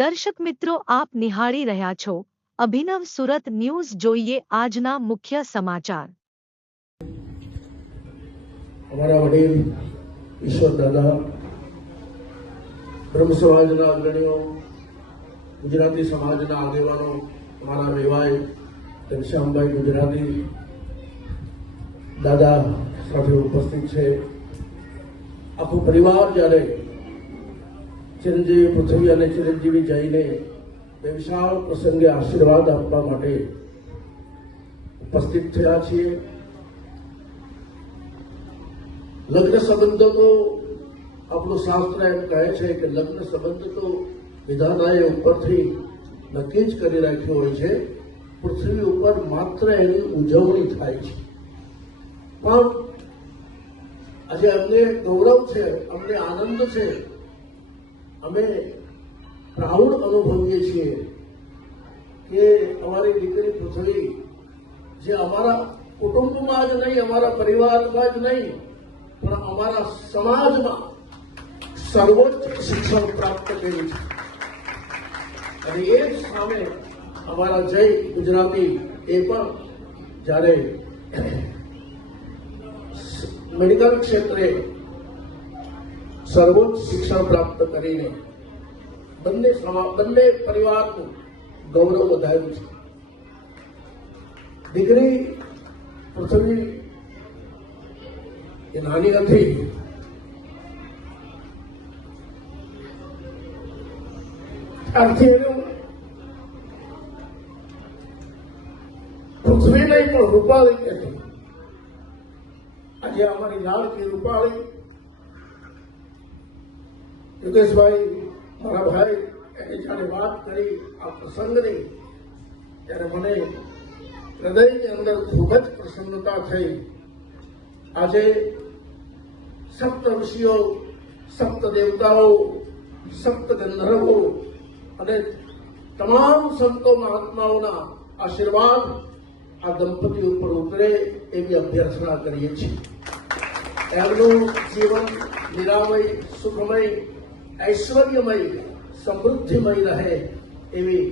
દર્શક મિત્રો, આપ નિહાળી રહ્યા છો અભિનવ સુરત ન્યૂઝ. જોઈએ આજના મુખ્ય સમાચાર. અમારા વડીલ ઈશ્વર દાદા, બ્રહ્મ સમાજના અગ્રણીઓ, ગુજરાતી સમાજના આગેવાનો, અમારા વેવાય ઘનશ્યામભાઈ ગુજરાતી દાદા સાથે ઉપસ્થિત છે. આખો પરિવાર જ્યારે ચિરંજીવી પૃથ્વી અને ચિરંજીવી જઈને બે વિશાળ પ્રસંગે આશીર્વાદ આપવા માટે ઉપસ્થિત થયા છીએ. લગ્ન સંબંધો તો આપણું શાસ્ત્ર એમ કહે છે કે લગ્ન સંબંધ તો વિધાતાએ ઉપરથી નક્કી જ કરી રાખ્યો હોય છે. પૃથ્વી ઉપર માત્ર એની ઉજવણી થાય છે. પણ આજે અમને ગૌરવ છે, અમને આનંદ છે, અમે પ્રાઉડ અનુભવીએ છીએ કે અમારી દીકરી પૃથ્વી જે અમારા કુટુંબમાં જ નહીં, અમારા પરિવારમાં જ નહીં, પણ અમારા સમાજમાં સર્વોચ્ચ શિક્ષણ પ્રાપ્ત કર્યું છે. અને એ જ સામે અમારા જય ગુજરાતી એ પણ જ્યારે મેડિકલ ક્ષેત્રે સર્વોચ્ચ શિક્ષણ પ્રાપ્ત કરીને બંને પરિવારનું ગૌરવ વધાર્યું છે. દીકરી પૃથ્વી એ નાની નથી. ત્યારથી એનું પૃથ્વી નહીં પણ રૂપાળી કહેતી. આજે અમારી લાડકી રૂપાળી યોગેશભાઈ મારા ભાઈ એની જ્યારે વાત કરી આ પ્રસંગની, ત્યારે મને હૃદયની અંદર ખૂબ જ પ્રસન્નતા થઈ. આજે સપ્ત ઋષિઓ, સપ્ત દેવતાઓ, સપ્ત ગંધર્વો અને તમામ સંતો મહાત્માઓના આશીર્વાદ આ દંપતી ઉપર ઉતરે એવી અભ્યર્થના કરીએ છીએ. એમનું જીવન નિરામય, સુખમય, ઐશ્વર્યમય, સમૃદ્ધિમય રહે એવી